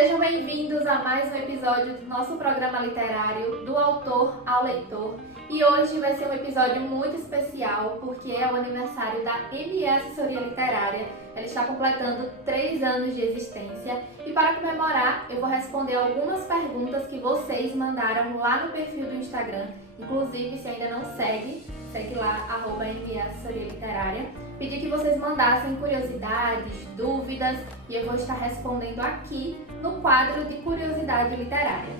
Sejam bem-vindos a mais um episódio do nosso programa literário Do Autor ao Leitor. E hoje vai ser um episódio muito especial porque é o aniversário da ME Assessoria Literária. Ela está completando 3 anos de existência e para comemorar eu vou responder algumas perguntas que vocês mandaram lá no perfil do Instagram. Inclusive, se ainda não segue lá, @ME Assessoria Literária. Pedi que vocês mandassem curiosidades, dúvidas e eu vou estar respondendo aqui no quadro de Curiosidade Literária.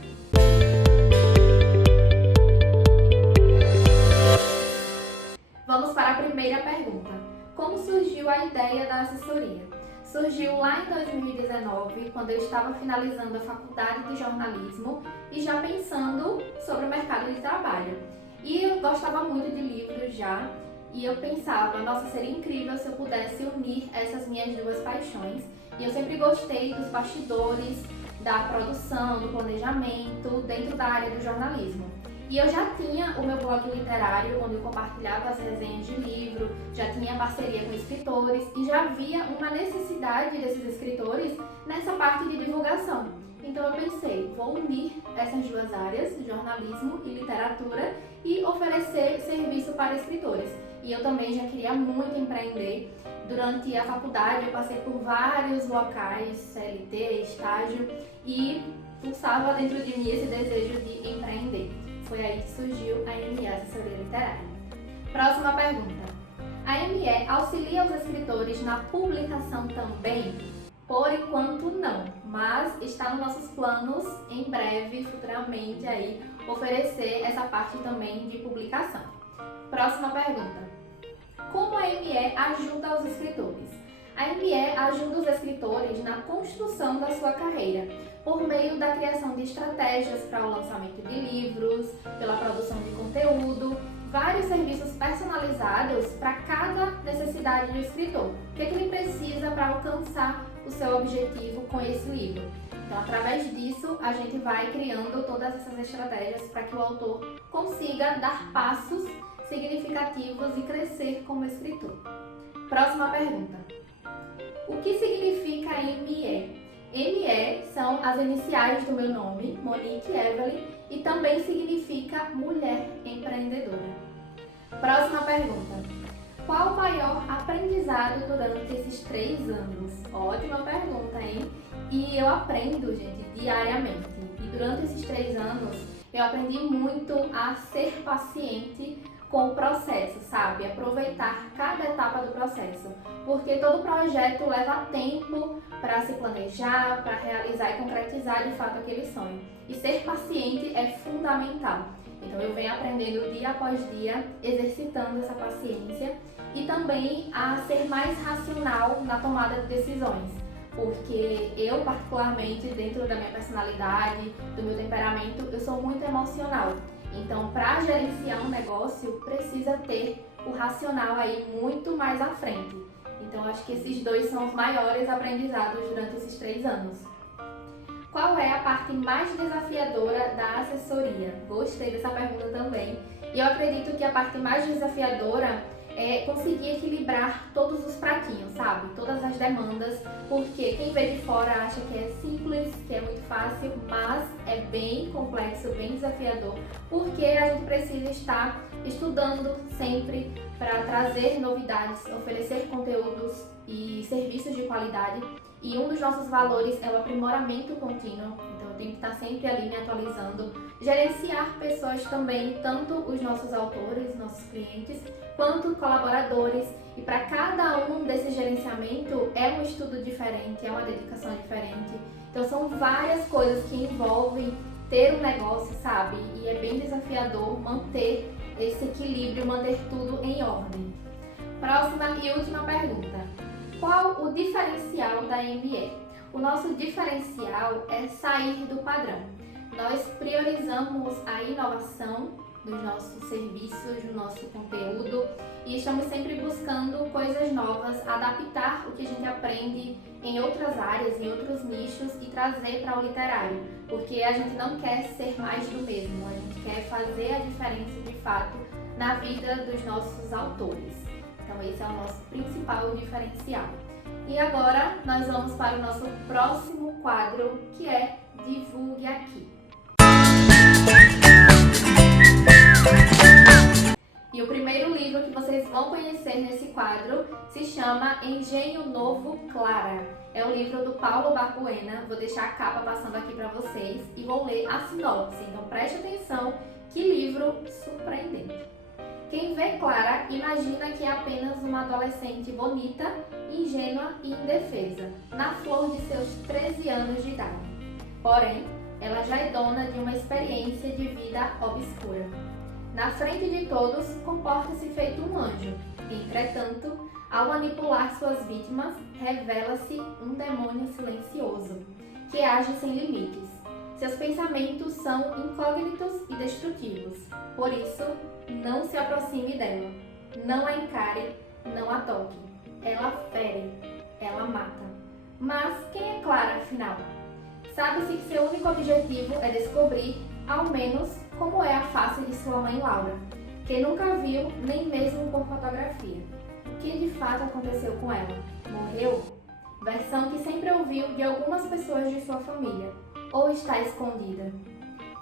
Vamos para a primeira pergunta. Como surgiu a ideia da assessoria? Surgiu lá em 2019, quando eu estava finalizando a faculdade de jornalismo e já pensando sobre o mercado de trabalho. E eu gostava muito de livros já, e eu pensava, nossa, seria incrível se eu pudesse unir essas minhas duas paixões. E eu sempre gostei dos bastidores, da produção, do planejamento, dentro da área do jornalismo. E eu já tinha o meu blog literário, onde eu compartilhava as resenhas de livro, já tinha parceria com escritores e já via uma necessidade desses escritores nessa parte de divulgação. Então eu pensei, vou unir essas duas áreas, jornalismo e literatura, e oferecer serviço para escritores. E eu também já queria muito empreender. Durante a faculdade eu passei por vários locais, CLT, estágio, e pulsava dentro de mim esse desejo de empreender. Foi aí que surgiu a ME Assessoria Literária. Próxima pergunta. A ME auxilia os escritores na publicação também? Por enquanto não, mas está nos nossos planos em breve, futuramente aí, oferecer essa parte também de publicação. Próxima pergunta. Como a ME ajuda os escritores? A ME ajuda os escritores na construção da sua carreira, por meio da criação de estratégias para o lançamento de livros, pela produção de conteúdo, vários serviços personalizados para cada necessidade do escritor. O que ele precisa para alcançar o seu objetivo com esse livro. Então, através disso, a gente vai criando todas essas estratégias para que o autor consiga dar passos significativos e crescer como escritor. Próxima pergunta. O que significa ME? ME são as iniciais do meu nome, Monique Evelyn, e também significa Mulher Empreendedora. Próxima pergunta. Qual o maior aprendizado durante esses 3 anos? Ótima pergunta, hein? E eu aprendo, gente, diariamente. E durante esses 3 anos, eu aprendi muito a ser paciente com o processo, sabe? Aproveitar cada etapa do processo. Porque todo projeto leva tempo para se planejar, para realizar e concretizar de fato aquele sonho. E ser paciente é fundamental. Então eu venho aprendendo dia após dia, exercitando essa paciência e também a ser mais racional na tomada de decisões. Porque eu, particularmente, dentro da minha personalidade, do meu temperamento, eu sou muito emocional. Então, para gerenciar um negócio, precisa ter o racional aí muito mais à frente. Então, acho que esses 2 são os maiores aprendizados durante esses 3 anos. Qual é a parte mais desafiadora da assessoria? Gostei dessa pergunta também. E eu acredito que a parte mais desafiadora é conseguir equilibrar todos os pratinhos, sabe? Todas as demandas, porque quem vê de fora acha que é simples, que é muito fácil, mas é bem complexo, bem desafiador, porque a gente precisa estar estudando sempre para trazer novidades, oferecer conteúdos e serviços de qualidade. E um dos nossos valores é o aprimoramento contínuo, então eu tenho que estar sempre ali me atualizando, gerenciar pessoas também, tanto os nossos autores, nossos clientes, quanto colaboradores, e para cada um desse gerenciamento é um estudo diferente, é uma dedicação diferente. Então são várias coisas que envolvem ter um negócio, sabe? E é bem desafiador manter esse equilíbrio, manter tudo em ordem. Próxima e última pergunta. Qual o diferencial da ME? O nosso diferencial é sair do padrão. Nós priorizamos a inovação dos nossos serviços, do nosso conteúdo e estamos sempre buscando coisas novas, adaptar o que a gente aprende em outras áreas, em outros nichos e trazer para o literário, porque a gente não quer ser mais do mesmo, a gente quer fazer a diferença de fato na vida dos nossos autores. Então esse é o nosso principal diferencial. E agora nós vamos para o nosso próximo quadro, que é Divulgue Aqui. E o primeiro livro que vocês vão conhecer nesse quadro se chama Engenho Novo Clara. É o livro do Paulo Barbuena. Vou deixar a capa passando aqui para vocês e vou ler a sinopse. Então preste atenção, que livro surpreendente. Quem vê Clara imagina que é apenas uma adolescente bonita, ingênua e indefesa, na flor de seus 13 anos de idade. Porém, ela já é dona de uma experiência de vida obscura. Na frente de todos, comporta-se feito um anjo. Entretanto, ao manipular suas vítimas, revela-se um demônio silencioso, que age sem limites. Seus pensamentos são incógnitos e destrutivos. Por isso, não se aproxime dela. Não a encare, não a toque. Ela fere, ela mata. Mas quem é Clara, afinal? Sabe-se que seu único objetivo é descobrir, ao menos, como é a face de sua mãe Laura, que nunca viu nem mesmo por fotografia. O que de fato aconteceu com ela? Morreu? Versão que sempre ouviu de algumas pessoas de sua família, ou está escondida.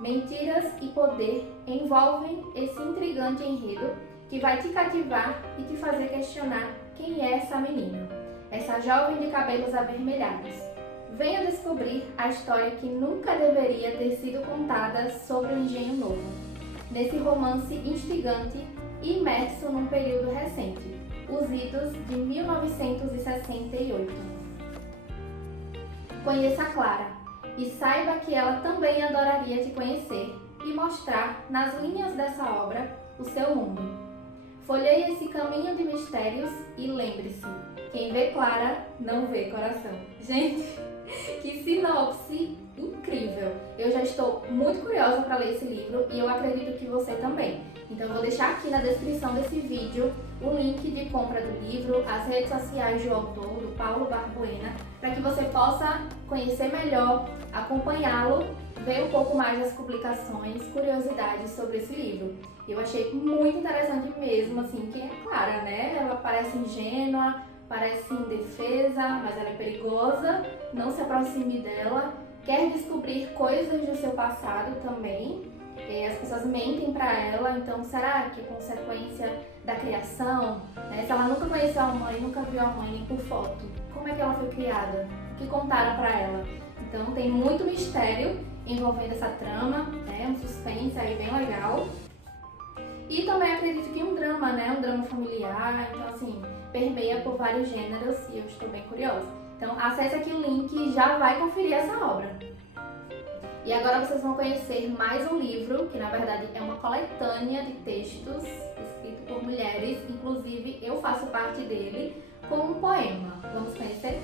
Mentiras e poder envolvem esse intrigante enredo que vai te cativar e te fazer questionar quem é essa menina, essa jovem de cabelos avermelhados. Venha descobrir a história que nunca deveria ter sido contada sobre o Engenho Novo, nesse romance instigante e imerso num período recente, os idos de 1968. Conheça a Clara e saiba que ela também adoraria te conhecer e mostrar nas linhas dessa obra o seu mundo. Folheie esse caminho de mistérios e lembre-se, quem vê Clara não vê coração. Gente, que sinopse incrível! Eu já estou muito curiosa para ler esse livro e eu acredito que você também. Então eu vou deixar aqui na descrição desse vídeo o link de compra do livro, as redes sociais do autor, do Paulo Barbuena, para que você possa conhecer melhor, acompanhá-lo, ver um pouco mais das publicações, curiosidades sobre esse livro. Eu achei muito interessante mesmo, assim, que é Clara, né? Ela parece ingênua, parece indefesa, mas ela é perigosa, não se aproxime dela, quer descobrir coisas do seu passado também. As pessoas mentem para ela, então será que é consequência da criação? Né? Se ela nunca conheceu a mãe, nunca viu a mãe nem por foto, como é que ela foi criada? O que contaram para ela? Então tem muito mistério envolvendo essa trama, né? Um suspense aí bem legal. E também acredito que um drama, né? Um drama familiar, então assim, permeia por vários gêneros e eu estou bem curiosa. Então acesse aqui o link e já vai conferir essa obra. E agora vocês vão conhecer mais um livro, que na verdade é uma coletânea de textos escrito por mulheres, inclusive eu faço parte dele, com um poema. Vamos conhecer?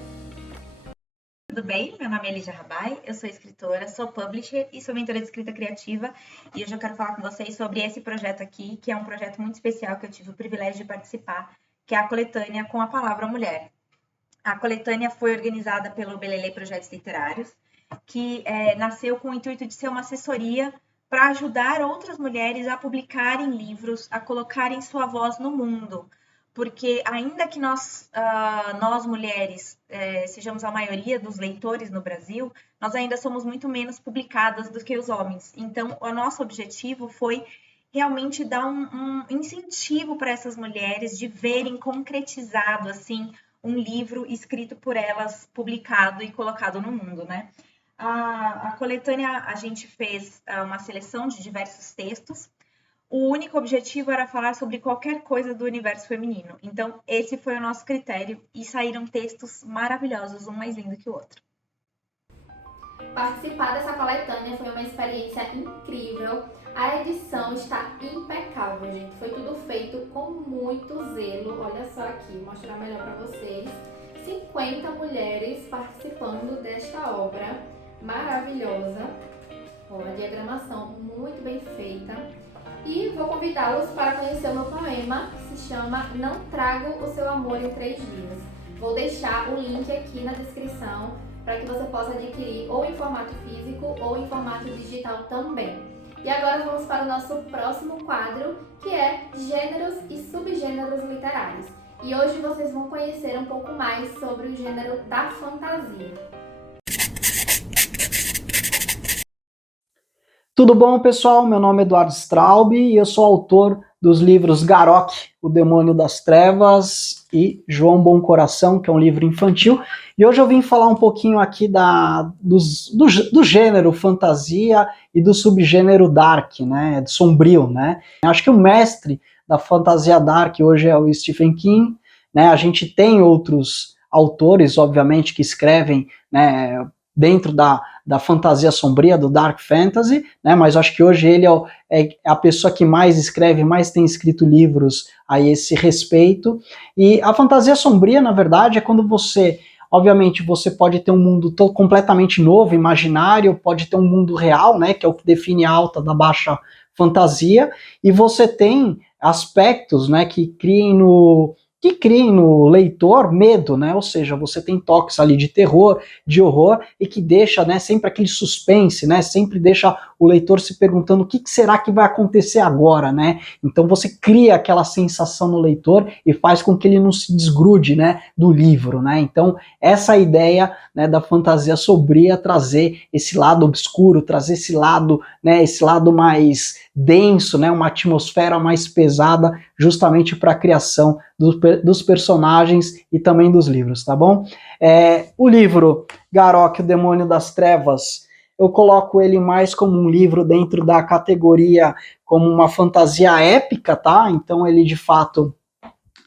Tudo bem? Meu nome é Lígia Rabai, eu sou escritora, sou publisher e sou mentora de escrita criativa e hoje eu quero falar com vocês sobre esse projeto aqui, que é um projeto muito especial que eu tive o privilégio de participar, que é a coletânea Com a Palavra Mulher. A coletânea foi organizada pelo Belelê Projetos Literários, que nasceu com o intuito de ser uma assessoria para ajudar outras mulheres a publicarem livros, a colocarem sua voz no mundo. Porque ainda que nós mulheres sejamos a maioria dos leitores no Brasil, nós ainda somos muito menos publicadas do que os homens. Então, o nosso objetivo foi realmente dar um incentivo para essas mulheres de verem concretizado assim um livro escrito por elas, publicado e colocado no mundo, né? A coletânea, a gente fez uma seleção de diversos textos. O único objetivo era falar sobre qualquer coisa do universo feminino. Então, esse foi o nosso critério e saíram textos maravilhosos, um mais lindo que o outro. Participar dessa coletânea foi uma experiência incrível. A edição está impecável, gente. Foi tudo feito com muito zelo. Olha só aqui, vou mostrar melhor para vocês. 50 mulheres participando desta obra maravilhosa. Ó, a diagramação muito bem feita. E vou convidá-los para conhecer o meu poema, que se chama Não Trago o Seu Amor em 3 Dias. Vou deixar o link aqui na descrição para que você possa adquirir ou em formato físico ou em formato digital também. E agora vamos para o nosso próximo quadro, que é Gêneros e Subgêneros Literários. e hoje vocês vão conhecer um pouco mais sobre o gênero da fantasia. Tudo bom, pessoal? Meu nome é Eduardo Straub e eu sou autor dos livros Garok, O Demônio das Trevas e João Bom Coração, que é um livro infantil. E hoje eu vim falar um pouquinho aqui do gênero fantasia e do subgênero dark, né? Sombrio, né? Acho que o mestre da fantasia dark hoje é o Stephen King, né? A gente tem outros autores, obviamente, que escrevem, né, dentro da fantasia sombria, do Dark Fantasy, né? Mas acho que hoje ele é a pessoa que mais escreve, mais tem escrito livros a esse respeito. E a fantasia sombria, na verdade, é quando você, obviamente, você pode ter um mundo completamente novo, imaginário, pode ter um mundo real, né? Que é o que define a alta da baixa fantasia, e você tem aspectos, né, que criem no leitor medo, né? Ou seja, você tem toques ali de terror, de horror, e que deixa, né, sempre aquele suspense, né? Sempre deixa o leitor se perguntando o que será que vai acontecer agora, né? Então você cria aquela sensação no leitor e faz com que ele não se desgrude, né, do livro, né? Então essa ideia, né, da fantasia sombria, trazer esse lado obscuro, trazer esse lado, né, esse lado mais denso, né, uma atmosfera mais pesada, justamente para a criação dos personagens e também dos livros, tá bom? O livro Garok, o Demônio das Trevas, eu coloco ele mais como um livro dentro da categoria como uma fantasia épica, tá? Então ele de fato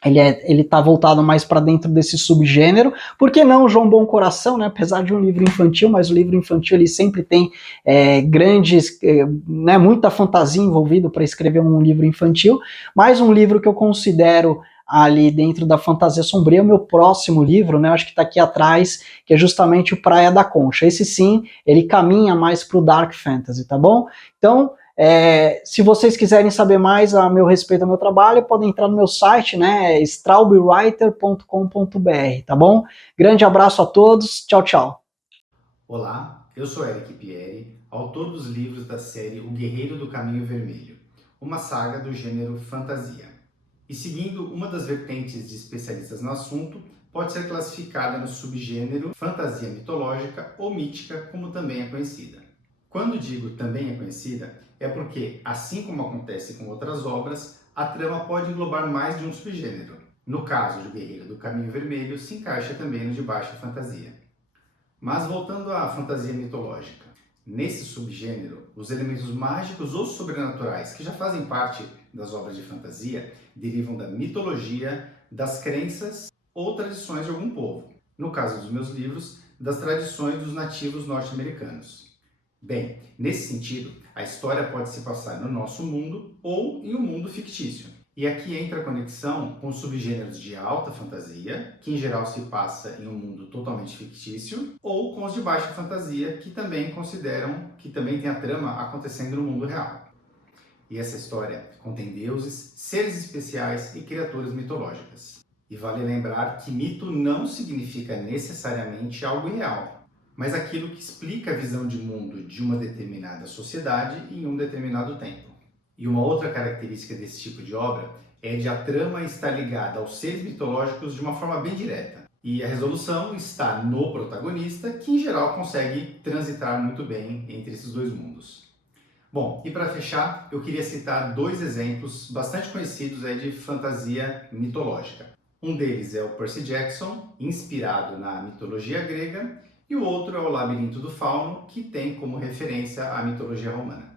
ele tá voltado mais para dentro desse subgênero. Por que não João Bom Coração, né? Apesar de um livro infantil, mas o livro infantil ele sempre tem né, muita fantasia envolvida para escrever um livro infantil. Mas um livro que eu considero ali dentro da fantasia sombria, o meu próximo livro, né? Acho que está aqui atrás, que é justamente o Praia da Concha. Esse sim, ele caminha mais para o Dark Fantasy, tá bom? Então, se vocês quiserem saber mais a meu respeito ao meu trabalho, podem entrar no meu site, né, straubwriter.com.br, tá bom? Grande abraço a todos, tchau, tchau. Olá, eu sou Eric Pieri, autor dos livros da série O Guerreiro do Caminho Vermelho, uma saga do gênero fantasia. E seguindo uma das vertentes de especialistas no assunto, pode ser classificada no subgênero fantasia mitológica ou mítica, como também é conhecida. Quando digo também é conhecida, é porque, assim como acontece com outras obras, a trama pode englobar mais de um subgênero. No caso de O Guerreiro do Caminho Vermelho, se encaixa também no de baixa fantasia. Mas voltando à fantasia mitológica, nesse subgênero, os elementos mágicos ou sobrenaturais que já fazem parte das obras de fantasia derivam da mitologia, das crenças ou tradições de algum povo. No caso dos meus livros, das tradições dos nativos norte-americanos. Bem, nesse sentido, a história pode se passar no nosso mundo ou em um mundo fictício. E aqui entra a conexão com os subgêneros de alta fantasia, que em geral se passa em um mundo totalmente fictício, ou com os de baixa fantasia, que também consideram que também tem a trama acontecendo no mundo real. E essa história contém deuses, seres especiais e criaturas mitológicas. E vale lembrar que mito não significa necessariamente algo irreal, mas aquilo que explica a visão de mundo de uma determinada sociedade em um determinado tempo. E uma outra característica desse tipo de obra é de a trama estar ligada aos seres mitológicos de uma forma bem direta. E a resolução está no protagonista, que em geral consegue transitar muito bem entre esses dois mundos. Bom, e para fechar, eu queria citar dois exemplos bastante conhecidos de fantasia mitológica. Um deles é o Percy Jackson, inspirado na mitologia grega, e o outro é o Labirinto do Fauno, que tem como referência a mitologia romana.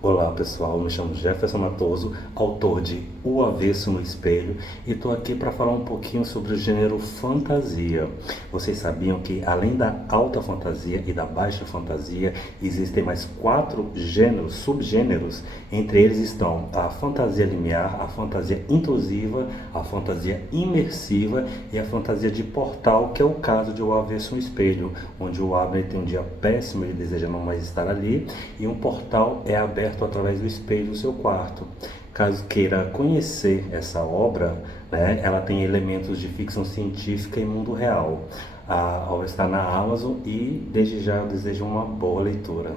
Olá pessoal, me chamo Jefferson Matoso, autor de O Avesso no Espelho, e estou aqui para falar um pouquinho sobre o gênero fantasia. Vocês sabiam que além da alta fantasia e da baixa fantasia, existem mais 4 gêneros, subgêneros? Entre eles estão a fantasia limiar, a fantasia intrusiva, a fantasia imersiva e a fantasia de portal, que é o caso de O Avesso no Espelho, onde o Abner tem um dia péssimo, ele deseja não mais estar ali, e um portal é aberto através do espelho do seu quarto. Caso queira conhecer essa obra, né, ela tem elementos de ficção científica e mundo real. A obra está na Amazon e desde já eu desejo uma boa leitura.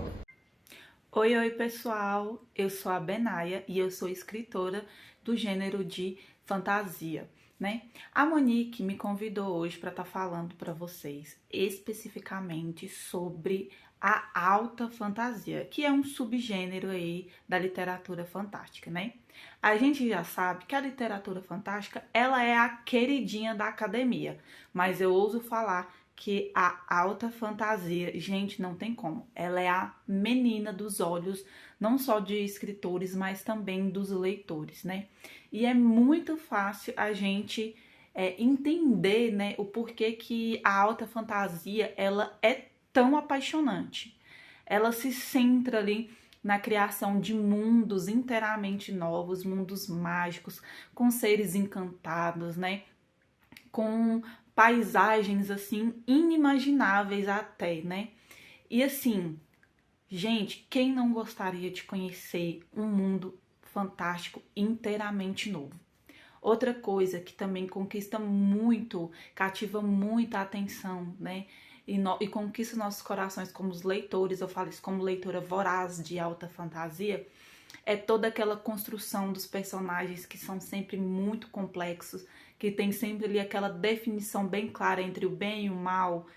Oi pessoal, eu sou a Benaia e eu sou escritora do gênero de fantasia, né? A Monique me convidou hoje para estar falando para vocês especificamente sobre a alta fantasia, que é um subgênero aí da literatura fantástica, né? A gente já sabe que a literatura fantástica, ela é a queridinha da academia, mas eu ouso falar que a alta fantasia, gente, não tem como. Ela é a menina dos olhos, não só de escritores, mas também dos leitores, né? E é muito fácil a gente entender, né, o porquê que a alta fantasia, ela é tão apaixonante. Ela se centra ali na criação de mundos inteiramente novos, mundos mágicos, com seres encantados, né? Com paisagens assim inimagináveis até, né? E assim, gente, quem não gostaria de conhecer um mundo fantástico inteiramente novo? Outra coisa que também conquista muito, cativa muita atenção, né? E conquista nossos corações como os leitores, eu falo isso como leitora voraz de alta fantasia, é toda aquela construção dos personagens que são sempre muito complexos, que tem sempre ali aquela definição bem clara entre o bem e o mal,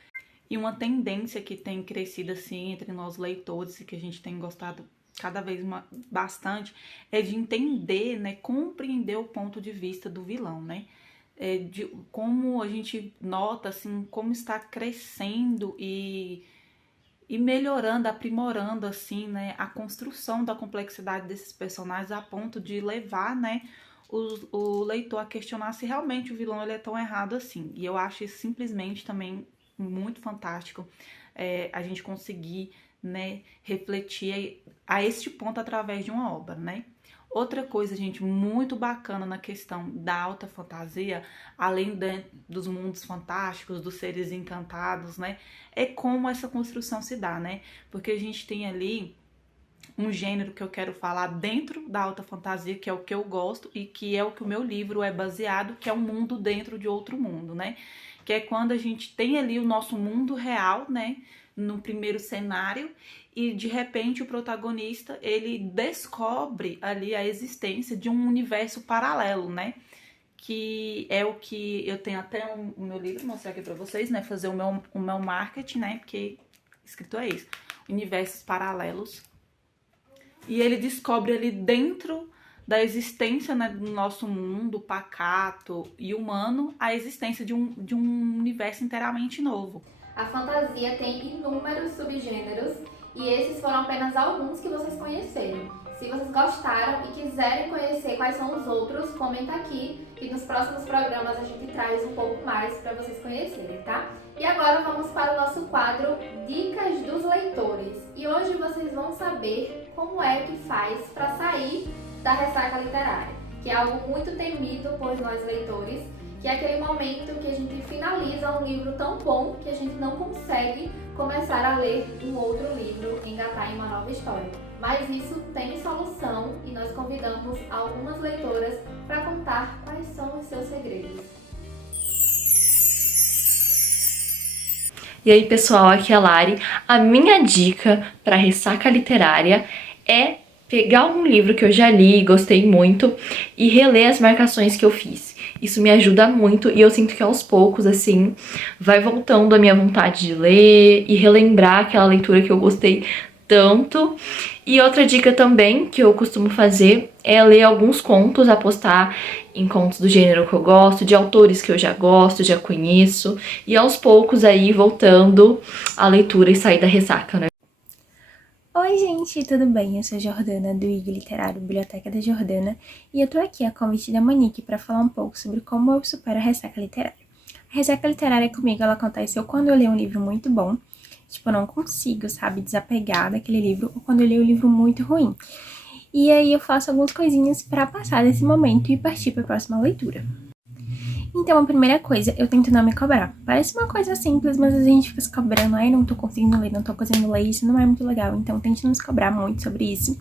e uma tendência que tem crescido assim entre nós leitores e que a gente tem gostado cada vez bastante, é de entender, né, compreender o ponto de vista do vilão, né? De como a gente nota, assim, como está crescendo e melhorando, aprimorando, assim, né, a construção da complexidade desses personagens a ponto de levar, né, o leitor a questionar se realmente o vilão ele é tão errado assim. E eu acho isso simplesmente também muito fantástico, a gente conseguir, né, refletir a este ponto através de uma obra, né? Outra coisa, gente, muito bacana na questão da alta fantasia, além dos mundos fantásticos, dos seres encantados, né? É como essa construção se dá, né? Porque a gente tem ali um gênero que eu quero falar dentro da alta fantasia, que é o que eu gosto e que é o que o meu livro é baseado, que é um mundo dentro de outro mundo, né? Que é quando a gente tem ali o nosso mundo real, né? No primeiro cenário, e de repente o protagonista ele descobre ali a existência de um universo paralelo, né? Que é o que eu tenho até o meu livro, mostrar aqui pra vocês, né? Fazer o meu marketing, né? Porque escrito é isso, universos paralelos. E ele descobre ali dentro da existência, né, do nosso mundo pacato e humano, a existência de um universo inteiramente novo. A fantasia tem inúmeros subgêneros e esses foram apenas alguns que vocês conheceram. Se vocês gostaram e quiserem conhecer quais são os outros, comenta aqui e nos próximos programas a gente traz um pouco mais para vocês conhecerem, tá? E agora vamos para o nosso quadro Dicas dos Leitores. E hoje vocês vão saber como é que faz para sair da ressaca literária, que é algo muito temido por nós leitores, que é aquele momento que a gente finaliza um livro tão bom que a gente não consegue começar a ler um outro livro, engatar em uma nova história. Mas isso tem solução e nós convidamos algumas leitoras para contar quais são os seus segredos. E aí, pessoal, aqui é a Lari. A minha dica para ressaca literária é pegar um livro que eu já li e gostei muito e reler as marcações que eu fiz. Isso me ajuda muito e eu sinto que aos poucos, assim, vai voltando a minha vontade de ler e relembrar aquela leitura que eu gostei tanto. E outra dica também que eu costumo fazer é ler alguns contos, apostar em contos do gênero que eu gosto, de autores que eu já gosto, já conheço, e aos poucos aí voltando a leitura e sair da ressaca, né? Oi gente, tudo bem? Eu sou a Jordana do IG Literário Biblioteca da Jordana e eu tô aqui a convite da Monique para falar um pouco sobre como eu supero a ressaca literária. A ressaca literária comigo, ela aconteceu quando eu leio um livro muito bom, tipo, eu não consigo, sabe, desapegar daquele livro, ou quando eu leio um livro muito ruim. E aí eu faço algumas coisinhas para passar desse momento e partir para a próxima leitura. Então, a primeira coisa, eu tento não me cobrar. Parece uma coisa simples, mas a gente fica se cobrando. Ai, não tô conseguindo ler, não tô conseguindo ler, isso não é muito legal. Então, tente não se cobrar muito sobre isso.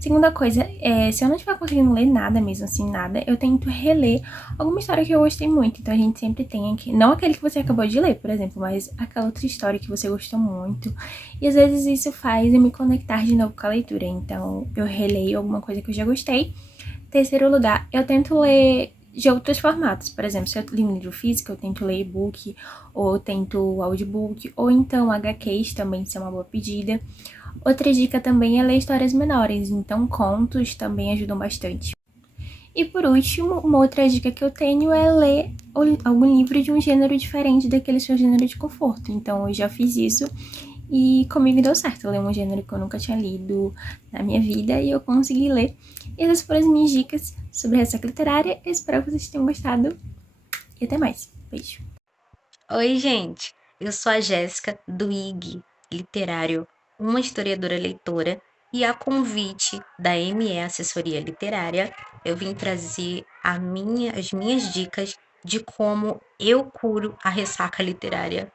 Segunda coisa, se eu não estiver conseguindo ler nada mesmo, assim, nada, eu tento reler alguma história que eu gostei muito. Então, a gente sempre tem aqui, não aquele que você acabou de ler, por exemplo, mas aquela outra história que você gostou muito. E às vezes isso faz eu me conectar de novo com a leitura. Então, eu releio alguma coisa que eu já gostei. Terceiro lugar, eu tento ler de outros formatos. Por exemplo, se eu li um livro físico, eu tento ler e-book, ou eu tento audiobook, ou então HQs também, isso é uma boa pedida. Outra dica também é ler histórias menores, então contos também ajudam bastante. E por último, uma outra dica que eu tenho é ler algum livro de um gênero diferente daquele seu gênero de conforto. Então eu já fiz isso e comigo deu certo. Eu li um gênero que eu nunca tinha lido na minha vida e eu consegui ler. E essas foram as minhas dicas sobre ressaca literária. Eu espero que vocês tenham gostado e até mais. Beijo! Oi, gente! Eu sou a Jéssica, do IG Literário, uma historiadora leitora, e a convite da ME Assessoria Literária, eu vim trazer as minhas dicas de como eu curo a ressaca literária.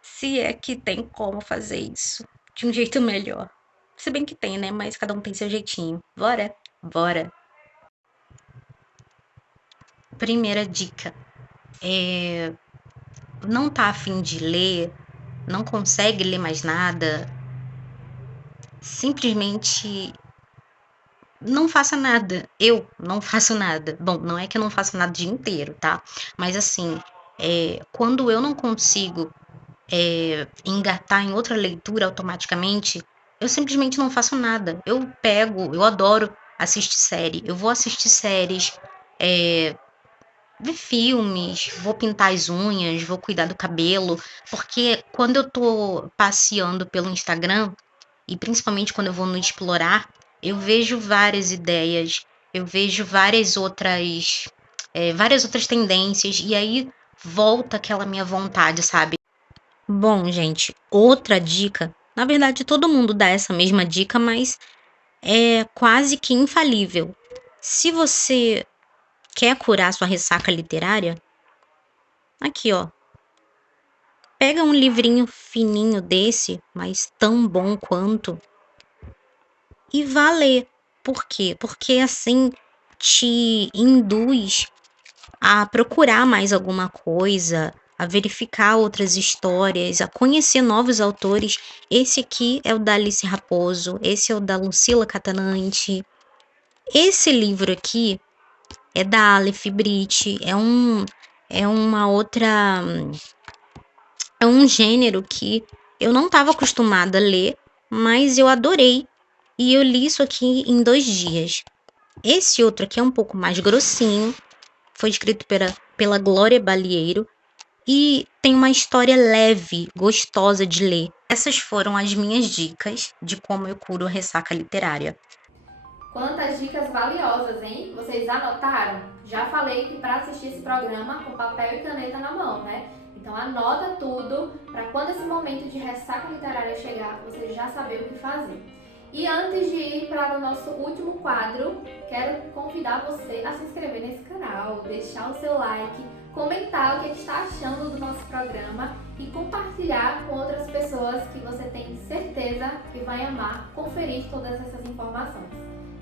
Se é que tem como fazer isso de um jeito melhor. Se bem que tem, né? Mas cada um tem seu jeitinho. Bora? Bora! Primeira dica. Não tá a fim de ler, não consegue ler mais nada, simplesmente não faça nada. Eu não faço nada. Bom, não é que eu não faço nada o dia inteiro, tá? Mas assim, quando eu não consigo engatar em outra leitura automaticamente, eu simplesmente não faço nada. Eu adoro assistir série. Eu vou assistir séries, ver filmes, vou pintar as unhas, vou cuidar do cabelo, porque quando eu tô passeando pelo Instagram, e principalmente quando eu vou no explorar, eu vejo várias ideias, eu vejo várias outras tendências, e aí volta aquela minha vontade, sabe? Bom, gente, outra dica, na verdade todo mundo dá essa mesma dica, mas é quase que infalível. Se você quer curar sua ressaca literária? Aqui, ó. Pega um livrinho fininho desse, mas tão bom quanto, e vá ler. Por quê? Porque assim te induz a procurar mais alguma coisa, a verificar outras histórias, a conhecer novos autores. Esse aqui é o da Alice Raposo, esse é o da Lucila Catanante. Esse livro aqui é da Aleph Brit, é um gênero que eu não estava acostumada a ler, mas eu adorei. E eu li isso aqui em 2 dias. Esse outro aqui é um pouco mais grossinho, foi escrito pela Glória Balieiro e tem uma história leve, gostosa de ler. Essas foram as minhas dicas de como eu curo ressaca literária. Quantas dicas valiosas, hein? Vocês anotaram? Já falei que para assistir esse programa com papel e caneta na mão, né? Então anota tudo para quando esse momento de ressaca literária chegar, você já saber o que fazer. E antes de ir para o nosso último quadro, quero convidar você a se inscrever nesse canal, deixar o seu like, comentar o que está achando do nosso programa e compartilhar com outras pessoas que você tem certeza que vai amar conferir todas essas informações.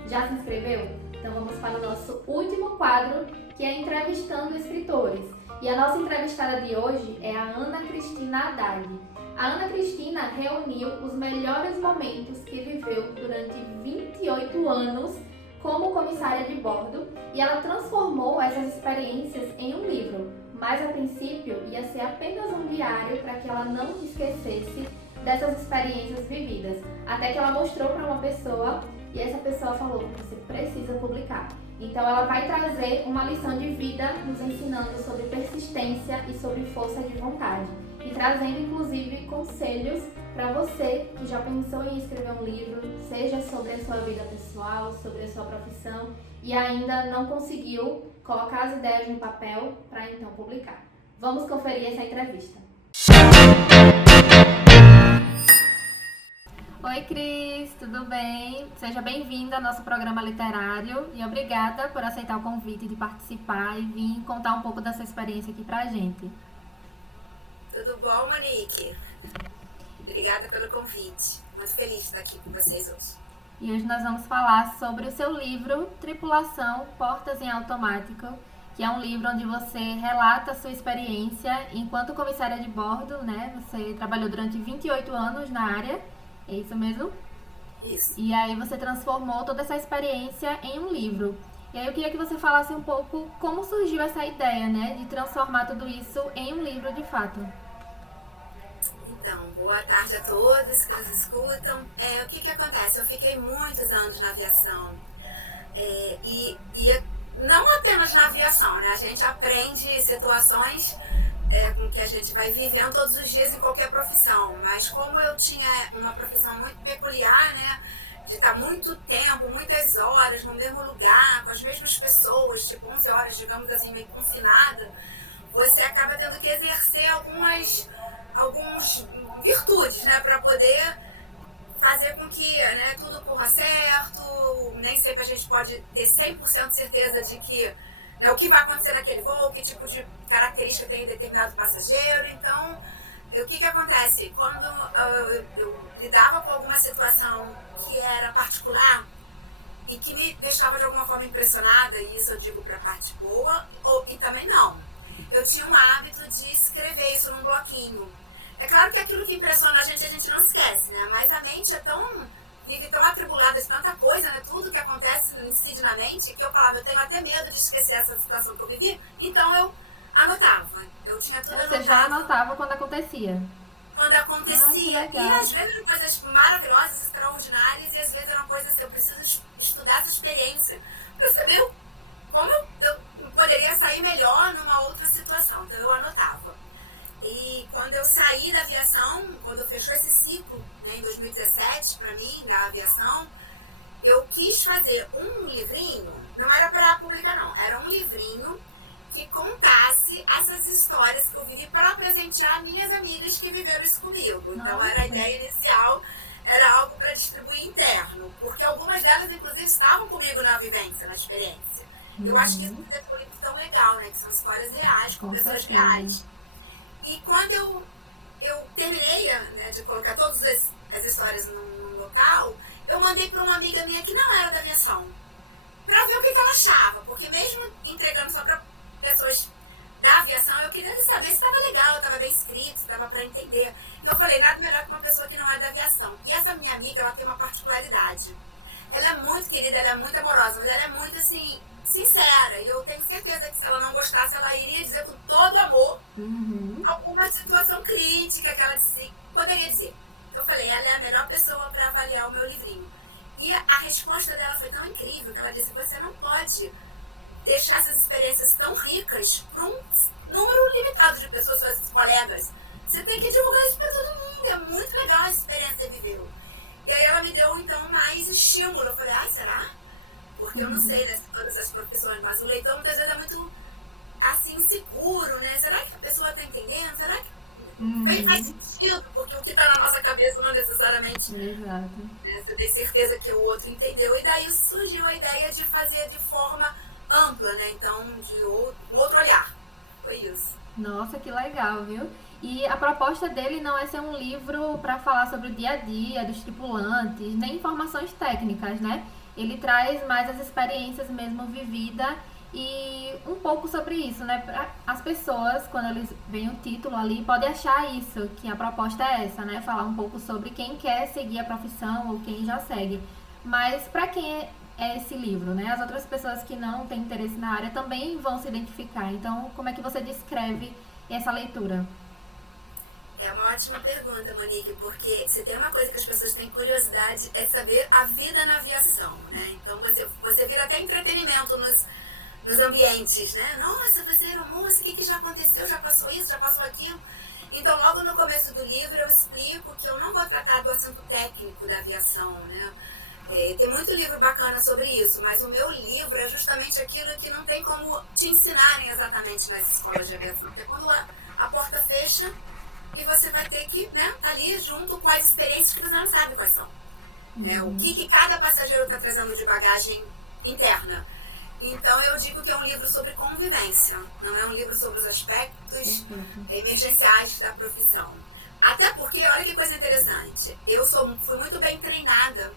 Já se inscreveu? Então vamos para o nosso último quadro, que é Entrevistando Escritores. E a nossa entrevistada de hoje é a Ana Cristina Haddad. A Ana Cristina reuniu os melhores momentos que viveu durante 28 anos como comissária de bordo e ela transformou essas experiências em um livro, mas a princípio ia ser apenas um diário para que ela não esquecesse dessas experiências vividas, até que ela mostrou para uma pessoa e essa pessoa falou que você precisa publicar. Então ela vai trazer uma lição de vida nos ensinando sobre persistência e sobre força de vontade e trazendo inclusive conselhos para você que já pensou em escrever um livro, seja sobre a sua vida pessoal, sobre a sua profissão e ainda não conseguiu colocar as ideias no papel para então publicar. Vamos conferir essa entrevista. Oi, Cris, tudo bem? Seja bem-vinda ao nosso programa literário e obrigada por aceitar o convite de participar e vir contar um pouco dessa experiência aqui pra gente. Tudo bom, Monique? Obrigada pelo convite. Muito feliz de estar aqui com vocês hoje. E hoje nós vamos falar sobre o seu livro Tripulação Portas em Automático, que é um livro onde você relata a sua experiência enquanto comissária de bordo, né? Você trabalhou durante 28 anos na área. É isso mesmo? Isso. E aí você transformou toda essa experiência em um livro. E aí eu queria que você falasse um pouco como surgiu essa ideia, né, de transformar tudo isso em um livro de fato. Então, boa tarde a todos que nos escutam. O que acontece? Eu fiquei muitos anos na aviação. E não apenas na aviação, né? A gente aprende situações com que a gente vai vivendo todos os dias em qualquer profissão. Mas como eu tinha uma profissão muito peculiar, né? De estar muito tempo, muitas horas no mesmo lugar, com as mesmas pessoas, tipo 11 horas, digamos assim, meio confinada, você acaba tendo que exercer algumas virtudes, né, para poder fazer com que, né, tudo corra certo. Nem sempre a gente pode ter 100% de certeza de que, né, o que vai acontecer naquele voo, que tipo de característica tem determinado passageiro. Então, o que acontece? Quando eu lidava com alguma situação que era particular e que me deixava de alguma forma impressionada, e isso eu digo para a parte boa, e também não. Eu tinha um hábito de escrever isso num bloquinho. É claro que aquilo que impressiona a gente não esquece, né? Mas a mente vive tão atribulada de tanta coisa, né? Tudo que acontece incide na mente, que eu falava, eu tenho até medo de esquecer essa situação que eu vivi, então eu anotava. Eu tinha tudo anotado. Você já anotava quando acontecia? Quando acontecia. E às vezes eram coisas maravilhosas, extraordinárias, e às vezes eram coisas que eu preciso estudar essa experiência para saber como eu poderia sair melhor numa outra situação. Então eu anotava. E quando eu saí da aviação, quando fechou esse ciclo, né, em 2017, para mim, da aviação, eu quis fazer um livrinho, não era para publicar não, era um livrinho que contasse essas histórias que eu vivi para presentear minhas amigas que viveram isso comigo. Então era a ideia inicial, era algo para distribuir interno, porque algumas delas inclusive estavam comigo na vivência, na experiência. Eu acho que isso é um livro tão legal, né, que são histórias reais, com pessoas reais. E quando eu terminei, né, de colocar todas as histórias num local, eu mandei para uma amiga minha que não era da aviação, para ver o que ela achava, porque mesmo entregando só para pessoas da aviação, eu queria saber se estava legal, estava bem escrito, se estava para entender. E eu falei, nada melhor que uma pessoa que não é da aviação. E essa minha amiga, ela tem uma particularidade. Ela é muito querida, ela é muito amorosa, mas ela é muito, assim, sincera. E eu tenho certeza que se ela não gostasse, ela iria dizer com todo amor alguma situação crítica que ela poderia dizer. Então eu falei, ela é a melhor pessoa para avaliar o meu livrinho. E a resposta dela foi tão incrível que ela disse, você não pode deixar essas experiências tão ricas para um número limitado de pessoas, suas colegas. Você tem que divulgar isso para todo mundo. É muito legal a experiência que você viveu. E aí ela me deu, então, mais estímulo. Eu falei, ai, será? Porque eu não sei, né, todas essas profissões, mas o leitor muitas vezes é muito, assim, inseguro, né? Será que a pessoa está entendendo? Será que faz sentido? Porque o que está na nossa cabeça não necessariamente... Exato. Né, você tem certeza que o outro entendeu. E daí surgiu a ideia de fazer de forma ampla, né? Então, de outro olhar. Foi isso. Nossa, que legal, viu? E a proposta dele não é ser um livro para falar sobre o dia a dia dos tripulantes, nem informações técnicas, né? Ele traz mais as experiências mesmo vividas e um pouco sobre isso, né? As pessoas, quando eles veem o título ali, podem achar isso, que a proposta é essa, né? Falar um pouco sobre quem quer seguir a profissão ou quem já segue. Mas para quem é esse livro, né? As outras pessoas que não têm interesse na área também vão se identificar. Então, como é que você descreve essa leitura? É uma ótima pergunta, Monique, porque se tem uma coisa que as pessoas têm curiosidade é saber a vida na aviação, né? Então você vira até entretenimento nos ambientes, né? Nossa, você era moça, o que já aconteceu? Já passou isso? Já passou aquilo? Então, logo no começo do livro, eu explico que eu não vou tratar do assunto técnico da aviação, né? Tem muito livro bacana sobre isso, mas o meu livro é justamente aquilo que não tem como te ensinarem exatamente nas escolas de aviação. É quando a porta fecha e você vai ter que, né, ali junto com as experiências que você não sabe quais são. O que cada passageiro está trazendo de bagagem interna. Então eu digo que é um livro sobre convivência, não é um livro sobre os aspectos emergenciais da profissão. Até porque, olha que coisa interessante, eu fui muito bem treinada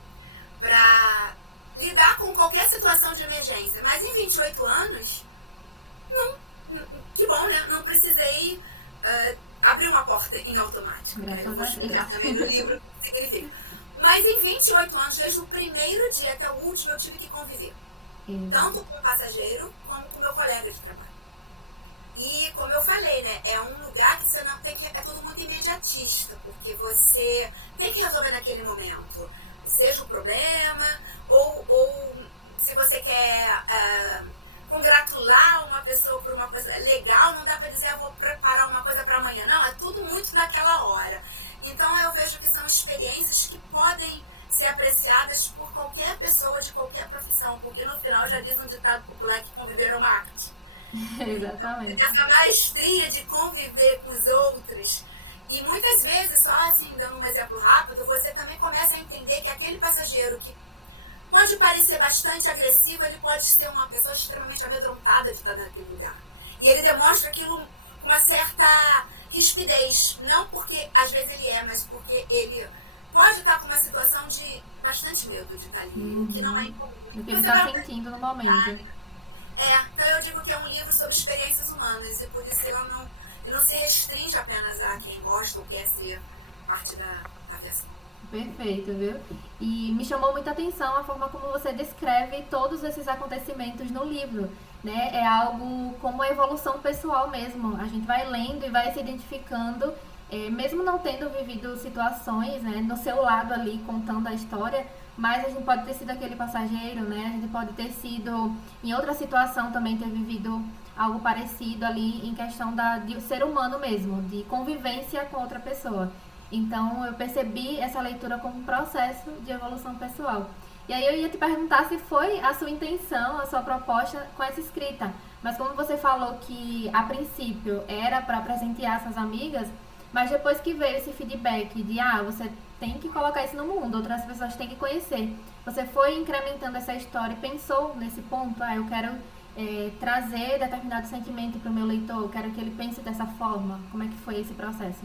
para lidar com qualquer situação de emergência, mas em 28 anos, que bom, né? Não precisei abrir uma porta em automático. Eu vou explicar também no livro o que significa. Mas em 28 anos, desde o primeiro dia até o último, eu tive que conviver. tanto com o passageiro como com o meu colega de trabalho. E como eu falei, né, é um lugar que você não tem que, é tudo muito imediatista, porque você tem que resolver naquele momento, seja o problema, ou se você quer congratular uma pessoa por uma coisa legal, não dá para dizer, vou preparar uma coisa para amanhã. Não, é tudo muito naquela hora. Então eu vejo que são experiências que podem ser apreciadas por qualquer pessoa de qualquer profissão, porque no final já diz um ditado popular que conviver é uma arte. Exatamente. Essa maestria de conviver com os outros. E muitas vezes, só assim, dando um exemplo rápido, você também começa a entender que aquele passageiro que pode parecer bastante agressivo, ele pode ser uma pessoa extremamente amedrontada de estar naquele lugar. E ele demonstra aquilo com uma certa rispidez. Não porque, às vezes, ele é, mas porque ele pode estar com uma situação de bastante medo de estar ali, que não é incomum. O que ele está sentindo no momento. Então eu digo que é um livro sobre experiências humanas, e por isso ele não se restringe apenas a quem gosta ou quer ser parte da aviação. Perfeito, viu? E me chamou muita atenção a forma como você descreve todos esses acontecimentos no livro, né? É algo como a evolução pessoal mesmo. A gente vai lendo e vai se identificando, mesmo não tendo vivido situações, né, no seu lado ali, contando a história, mas a gente pode ter sido aquele passageiro, né? A gente pode ter sido, em outra situação também, ter vivido algo parecido ali em questão de ser humano mesmo, de convivência com outra pessoa. Então, eu percebi essa leitura como um processo de evolução pessoal. E aí eu ia te perguntar se foi a sua intenção, a sua proposta com essa escrita. Mas como você falou que, a princípio, era para presentear essas amigas, mas depois que veio esse feedback de, você tem que colocar isso no mundo, outras pessoas têm que conhecer. Você foi incrementando essa história e pensou nesse ponto, eu quero trazer determinado sentimento para o meu leitor, eu quero que ele pense dessa forma. Como é que foi esse processo?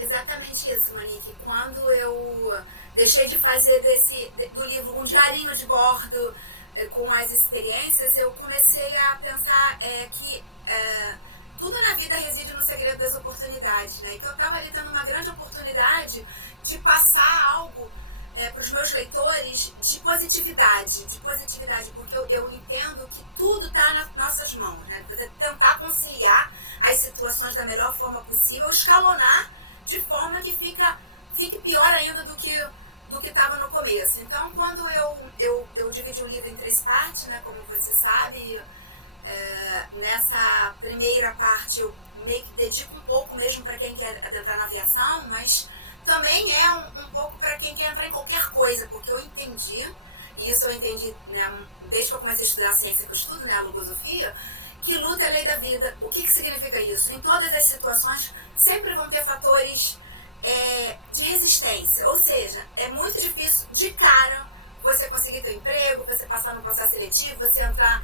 Exatamente isso, Monique. Quando eu deixei de fazer do livro um diarinho de bordo com as experiências, eu comecei a pensar que tudo na vida reside no segredo das oportunidades, né? Então eu estava ali tendo uma grande oportunidade de passar algo para os meus leitores de positividade, porque eu entendo que tudo está nas nossas mãos, né? Você tentar conciliar as situações da melhor forma possível, escalonar de forma que fique pior ainda do que estava no começo. Então, quando eu dividi o livro em 3 partes, né, como você sabe, nessa primeira parte eu meio que dedico um pouco mesmo para quem quer adentrar na aviação, mas também é um pouco para quem quer entrar em qualquer coisa, porque eu entendi, e isso eu entendi, né, desde que eu comecei a estudar a ciência que eu estudo, né, a logosofia, que luta é a lei da vida. O que significa isso? Em todas as situações sempre vão ter fatores de resistência, ou seja, é muito difícil de cara você conseguir ter um emprego, você passar num processo seletivo, você entrar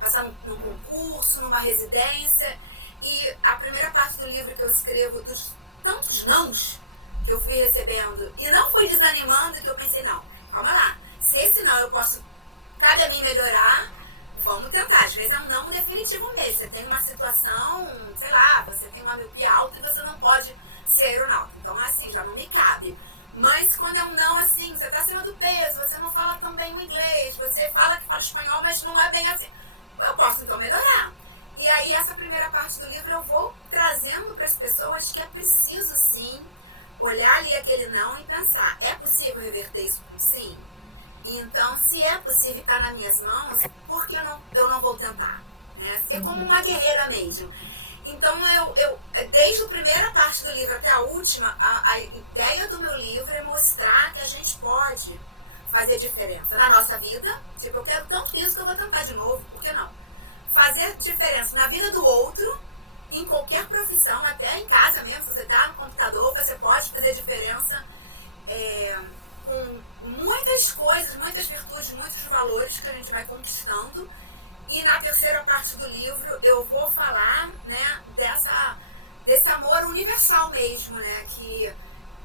passar num concurso, numa residência. E a primeira parte do livro que eu escrevo, dos tantos nãos que eu fui recebendo, e não fui desanimando, que eu pensei, não, calma lá, se esse não cabe a mim melhorar, vamos tentar. Às vezes é um não definitivo mesmo. Você tem uma situação, sei lá, você tem uma miopia alta e você não pode ser aeronauta. Então, assim, já não me cabe. Mas quando é um não, assim, você está acima do peso, você não fala tão bem o inglês, você fala que fala espanhol, mas não é bem assim. Eu posso, então, melhorar. E aí, essa primeira parte do livro eu vou trazendo para as pessoas que é preciso, sim, olhar ali aquele não e pensar, é possível reverter isso com sim? Então, se é possível estar nas minhas mãos, por que eu não vou tentar? Ser como uma guerreira mesmo. Então, desde a primeira parte do livro até a última, a ideia do meu livro é mostrar que a gente pode fazer diferença na nossa vida. Tipo, eu quero tanto isso que eu vou tentar de novo, por que não? Fazer diferença na vida do outro, em qualquer profissão, até em casa mesmo, se você está no computador, você pode fazer diferença com muitas coisas, muitas virtudes, muitos valores que a gente vai conquistando. E na terceira parte do livro eu vou falar, né, desse amor universal mesmo, né,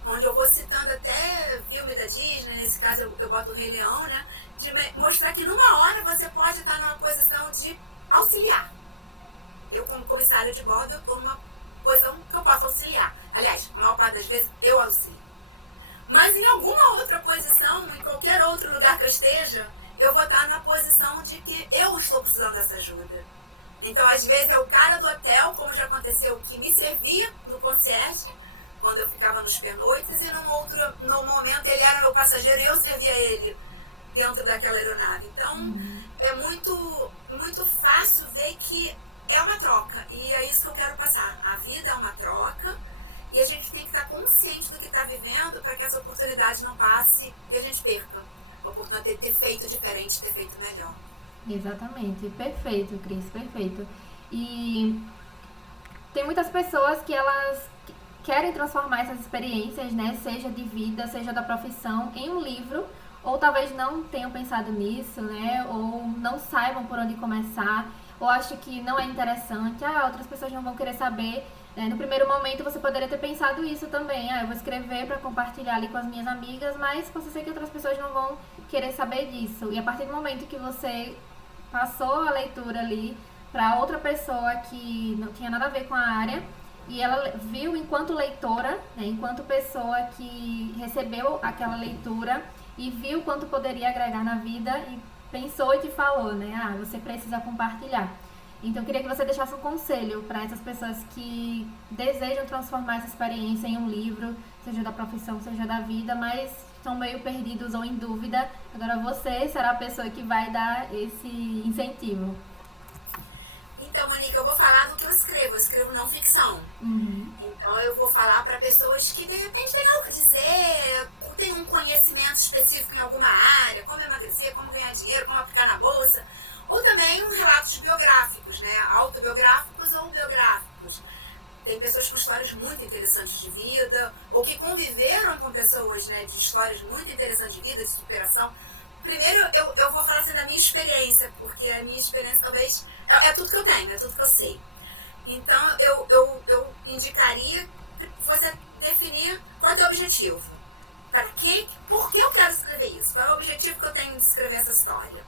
onde eu vou citando até filme da Disney, nesse caso eu boto o Rei Leão, né, de mostrar que numa hora você pode estar numa posição de auxiliar. Eu, como comissária de bordo, eu estou numa posição que eu posso auxiliar. Aliás, a maior parte das vezes eu auxilio. Mas em alguma outra posição, em qualquer outro lugar que eu esteja, eu vou estar na posição de que eu estou precisando dessa ajuda. Então, às vezes, é o cara do hotel, como já aconteceu, que me servia no concierge, quando eu ficava nos pernoites, e no momento ele era meu passageiro e eu servia ele dentro daquela aeronave. Então, é muito fácil ver que é uma troca, e é isso que eu quero passar. A vida é uma troca, e a gente tem que estar consciente do que está vivendo para que essa oportunidade não passe e a gente perca a oportunidade de ter feito diferente, ter feito melhor. Exatamente, perfeito, Cris, perfeito. E tem muitas pessoas que elas querem transformar essas experiências, né, seja de vida, seja da profissão, em um livro, ou talvez não tenham pensado nisso, né, ou não saibam por onde começar, ou acham que não é interessante, outras pessoas não vão querer saber. No primeiro momento você poderia ter pensado isso também, eu vou escrever para compartilhar ali com as minhas amigas, mas você sei que outras pessoas não vão querer saber disso. E a partir do momento que você passou a leitura ali para outra pessoa que não tinha nada a ver com a área, e ela viu enquanto leitora, né, enquanto pessoa que recebeu aquela leitura e viu quanto poderia agregar na vida e pensou e te falou, né, você precisa compartilhar. Então eu queria que você deixasse um conselho para essas pessoas que desejam transformar essa experiência em um livro, seja da profissão, seja da vida, mas estão meio perdidos ou em dúvida. Agora você será a pessoa que vai dar esse incentivo. Então, Monique, eu vou falar do que eu escrevo não ficção. Então eu vou falar para pessoas que de repente têm algo a dizer, têm um conhecimento específico em alguma área, como emagrecer, como ganhar dinheiro, como aplicar na bolsa, ou também relatos biográficos, né, autobiográficos ou biográficos. Tem pessoas com histórias muito interessantes de vida, ou que conviveram com pessoas, né, de histórias muito interessantes de vida, de superação. Primeiro, eu vou falar assim da minha experiência, porque a minha experiência talvez é tudo que eu tenho, é tudo que eu sei. Então, eu indicaria você definir qual é o teu objetivo. Por que eu quero escrever isso? Qual é o objetivo que eu tenho de escrever essa história?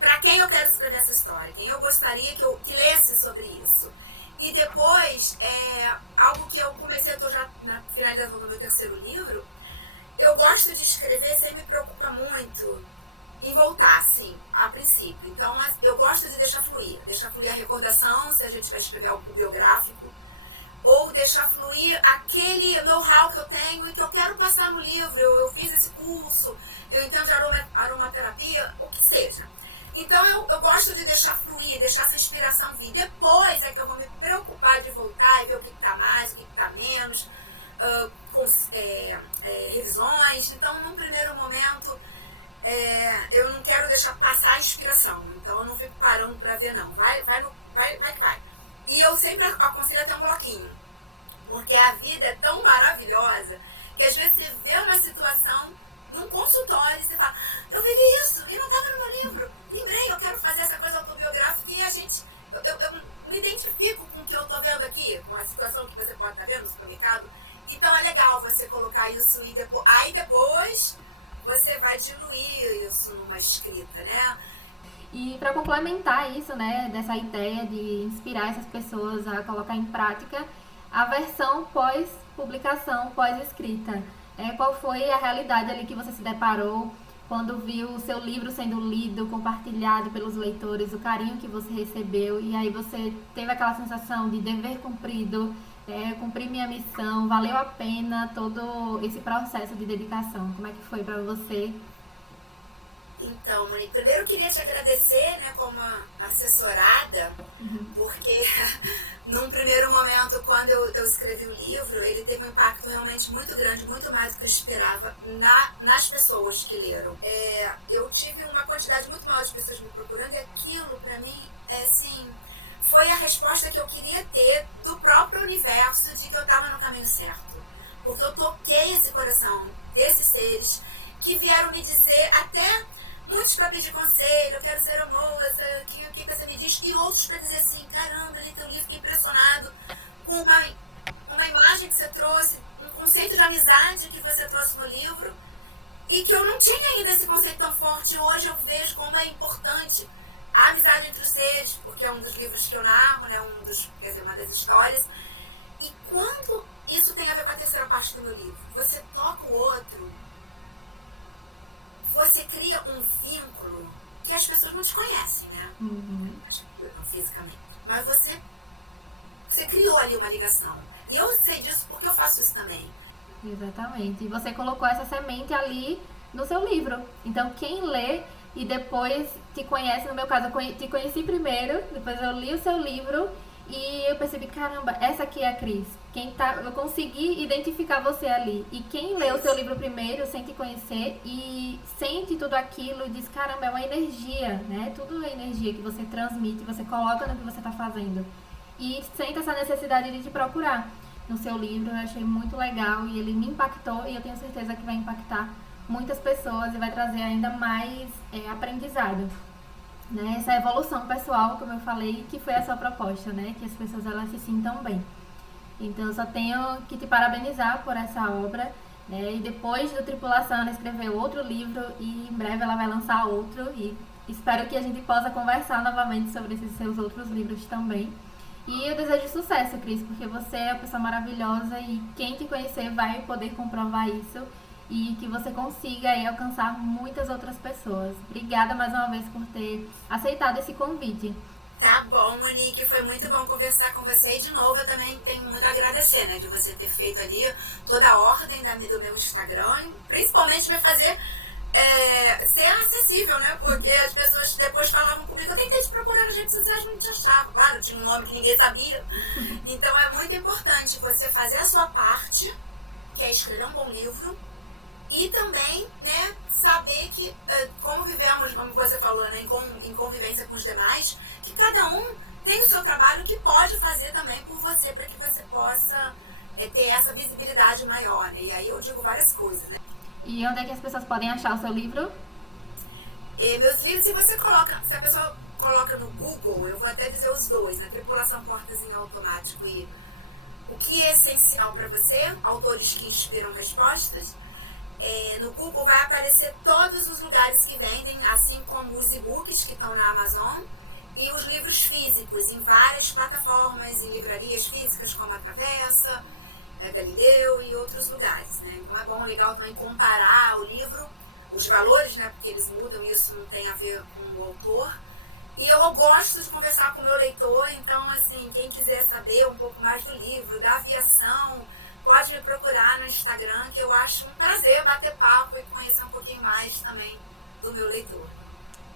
Para quem eu quero escrever essa história? Quem eu gostaria que lesse sobre isso? E depois, algo que eu comecei, eu estou já na finalização do meu terceiro livro, eu gosto de escrever sem me preocupar muito em voltar, sim, a princípio. Então, eu gosto de deixar fluir a recordação, se a gente vai escrever algo biográfico, ou deixar fluir aquele know-how que eu tenho e que eu quero passar no livro. Eu fiz esse curso, eu entendo de aromaterapia, o que seja. Então, eu gosto de deixar fluir, deixar essa inspiração vir. Depois é que eu vou me preocupar de voltar e ver o que está mais, o que está menos, revisões. Então, num primeiro momento, eu não quero deixar passar a inspiração. Então, eu não fico parando para ver, não. Vai que vai. E eu sempre aconselho a ter um bloquinho. Porque a vida é tão maravilhosa que às vezes você vê uma situação num consultório e você fala, eu vivi isso e não estava no meu livro. Lembrei, eu quero fazer essa coisa autobiográfica e eu me identifico com o que eu estou vendo aqui, com a situação que você pode estar vendo no supermercado. Então é legal você colocar isso e depois você vai diluir isso numa escrita, né? E para complementar isso, né, dessa ideia de inspirar essas pessoas a colocar em prática, a versão pós-publicação, pós-escrita. Qual foi a realidade ali que você se deparou quando viu o seu livro sendo lido, compartilhado pelos leitores, o carinho que você recebeu, e aí você teve aquela sensação de dever cumprido, cumpri minha missão, valeu a pena todo esse processo de dedicação? Como é que foi para você? Então, Monique, primeiro eu queria te agradecer, né, como assessorada, porque num primeiro momento, quando eu escrevi o livro, ele teve um impacto realmente muito grande, muito mais do que eu esperava nas pessoas que leram. Eu tive uma quantidade muito maior de pessoas me procurando e aquilo, para mim, assim, foi a resposta que eu queria ter do próprio universo de que eu estava no caminho certo. Porque eu toquei esse coração desses seres que vieram me dizer até... Muitos para pedir conselho, eu quero ser moça, o que você me diz? E outros para dizer assim, caramba, li teu livro, fiquei impressionado com uma imagem que você trouxe, um conceito de amizade que você trouxe no livro, e que eu não tinha ainda esse conceito tão forte. Hoje eu vejo como é importante a amizade entre os seres, porque é um dos livros que eu narro, né, uma das histórias. E quando isso tem a ver com a terceira parte do meu livro, você toca o outro, você cria um vínculo porque as pessoas não te conhecem, né? Não fisicamente. Mas você criou ali uma ligação. E eu sei disso porque eu faço isso também. Exatamente. E você colocou essa semente ali no seu livro. Então, quem lê e depois te conhece, no meu caso, eu te conheci primeiro, depois eu li o seu livro e eu percebi, caramba, essa aqui é a Cris. Eu consegui identificar você ali. E quem lê o seu livro primeiro, sem te conhecer e sente tudo aquilo e diz, caramba, é uma energia, né? Tudo é energia que você transmite, você coloca no que você está fazendo. E sente essa necessidade de te procurar no seu livro. Eu achei muito legal e ele me impactou e eu tenho certeza que vai impactar muitas pessoas e vai trazer ainda mais aprendizado, né? Essa evolução pessoal, como eu falei, que foi a sua proposta, né? Que as pessoas elas se sintam bem. Então eu só tenho que te parabenizar por essa obra, né? E depois do Tripulação ela escreveu outro livro e em breve ela vai lançar outro e espero que a gente possa conversar novamente sobre esses seus outros livros também. E eu desejo sucesso, Cris, porque você é uma pessoa maravilhosa e quem te conhecer vai poder comprovar isso e que você consiga aí alcançar muitas outras pessoas. Obrigada mais uma vez por ter aceitado esse convite. Tá bom, Monique, foi muito bom conversar com você. E de novo, eu também tenho muito a agradecer, né, de você ter feito ali toda a ordem do meu Instagram, e principalmente me fazer ser acessível, né, porque as pessoas depois falavam comigo, eu tentei te procurar nas redes sociais, não te achava. Claro, tinha um nome que ninguém sabia. Então é muito importante você fazer a sua parte, que é escrever um bom livro, e também, né, saber que, como vivemos, como você falou, né, em convivência com os demais, que cada um tem o seu trabalho que pode fazer também por você, para que você possa ter essa visibilidade maior, né? E aí eu digo várias coisas, né? E onde é que as pessoas podem achar o seu livro? Meus livros, se a pessoa coloca no Google, eu vou até dizer os dois, né? Tripulação Portas em Automático e O que é Essencial para Você, autores que inspiram respostas. No Google vai aparecer todos os lugares que vendem, assim como os e-books que estão na Amazon e os livros físicos em várias plataformas, em livrarias físicas como a Travessa, Galileu e outros lugares, né? Então é bom, legal também comparar o livro, os valores, né? Porque eles mudam e isso não tem a ver com o autor. E eu gosto de conversar com o meu leitor, então assim, quem quiser saber um pouco mais do livro, da aviação, pode me procurar no Instagram, que eu acho um prazer bater papo e conhecer um pouquinho mais também do meu leitor.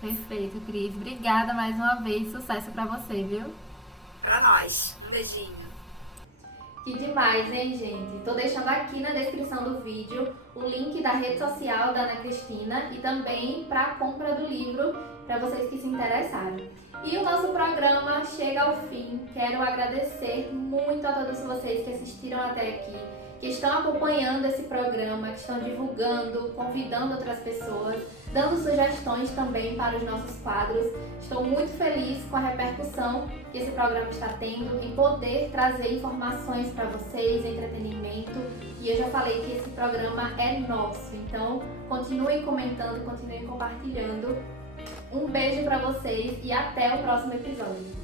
Perfeito, Cris. Obrigada mais uma vez. Sucesso pra você, viu? Pra nós. Um beijinho. Que demais, hein, gente? Tô deixando aqui na descrição do vídeo o link da rede social da Ana Cristina e também para a compra do livro para vocês que se interessaram. E o nosso programa chega ao fim. Quero agradecer muito a todos vocês que assistiram até aqui, que estão acompanhando esse programa, que estão divulgando, convidando outras pessoas, dando sugestões também para os nossos quadros. Estou muito feliz com a repercussão que esse programa está tendo, em poder trazer informações para vocês, entretenimento. E eu já falei que esse programa é nosso, então continuem comentando, continuem compartilhando. Um beijo para vocês e até o próximo episódio.